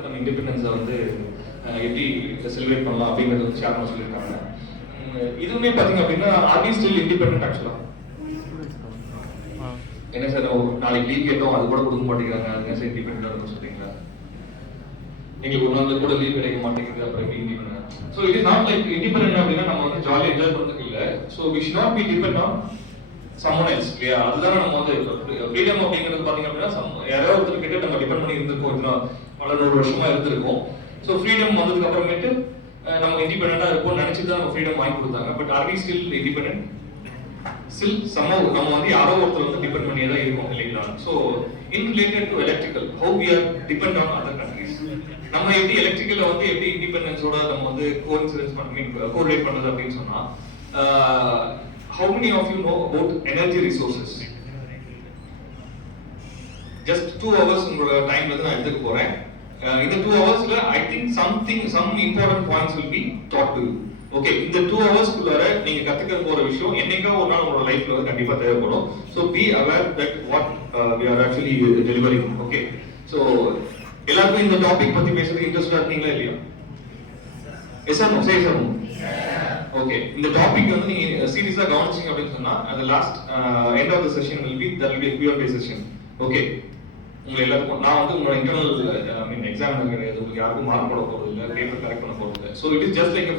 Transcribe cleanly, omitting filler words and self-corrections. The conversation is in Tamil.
வந்து நம்ம இண்டிபெண்டன்ஸை வந்து எப்படி செலிப்ரேட் பண்ணலாம் அப்படிங்கிறது வந்து ஷேர் பண்ண சொல்லியிருக்காங்க. இதுவுமே பார்த்தீங்க அப்படின்னா ஆர் ஸ்டில் இண்டிபெண்டன்ட் ஆக்சுவலாக. என்ன சார் நாளைக்கு லீவ் கேட்டோம் அது கூட கொடுக்க மாட்டேங்கிறாங்க, அதுங்க சார் இண்டிபெண்டன்டாக இருக்கும் சொல்றீங்களா? எங்களுக்கு ஒரு நாள் கூட லீவ் கிடைக்க மாட்டேங்குது, அப்புறம் எப்படி independent? So it is not like independent அப்படின்னா நம்ம வந்து ஜாலியாக என்ஜாய் பண்ணுறதுக்கு இல்லை. So we should not be depend on someone இல்லையா? அதுதான் நம்ம வந்து ஃப்ரீடம் அப்படிங்கிறது பார்த்தீங்க அப்படின்னா யாரோ ஒருத்தர் கிட்ட நம்ம டிபெண்ட் பண்ணி இருந்திருக்கோம், பல 100 வருஷமா இருந்திருக்கோம். ஸோ ஃப்ரீடம் வந்ததுக்கு அப்புறமேட்டு நம்ம இண்டிபெண்டா இருப்போம் நினைச்சிட்டு தான் நம்ம ஃப்ரீடம் வாங்கி கொடுத்தாங்க. But are we still independent? Still somehow நம்ம வந்து யாரோ ஒருத்தர் வந்து டிபெண்ட் பண்ணியே தான் இருக்கோம் இல்லைங்களா? So in related to electrical how we are depend on other countries. நம்ம எப்படி எலக்ட்ரிக்கல்ல வந்து எப்படி இண்டிபெண்டன்ஸோட நம்ம வந்து கோஇன்சிடென்ஸ் பண்ணி கோரிலேட் பண்றது அப்படின்னு சொன்னா, how many of you know about energy resources? Just 2 hours உங்களோட டைம்ல இருந்து நான் எடுத்துக்க போறேன். இந்த 2 ஹவர்ஸ்ல I think some important points will be taught to you. Okay, இந்த 2 ஹவர்ஸ்க்குள்ளார நீங்க கத்துக்க போற விஷயம் என்னைக்கா ஒரு நாள் உங்களோட லைஃப்ல வந்து கண்டிப்பா தேவைப்படும். So be aware that what we are actually delivering. Okay, so எல்லாருக்கும் இந்த டாபிக் பத்தி பேசுறதுக்கு இன்ட்ரெஸ்டா இருக்கீங்களா இல்லையா? Yes or no? Say yes or no. Okay, இந்த டாபிக் வந்து நீங்க சீரியஸா கவனிச்சீங்க அப்படின்னு சொன்னா அந்த last end of the session will be there will be a Q&A session. Okay, உங்க எல்லாருக்கும் நான் வந்து உங்களோட இன்டர்னல் எக்ஸாம் கிடையாது, உங்களுக்கு யாருக்கும் மார்க் போட போறது இல்லை, பேப்பர் கரெக்ட் பண்ண போறது இல்லை. So it is just like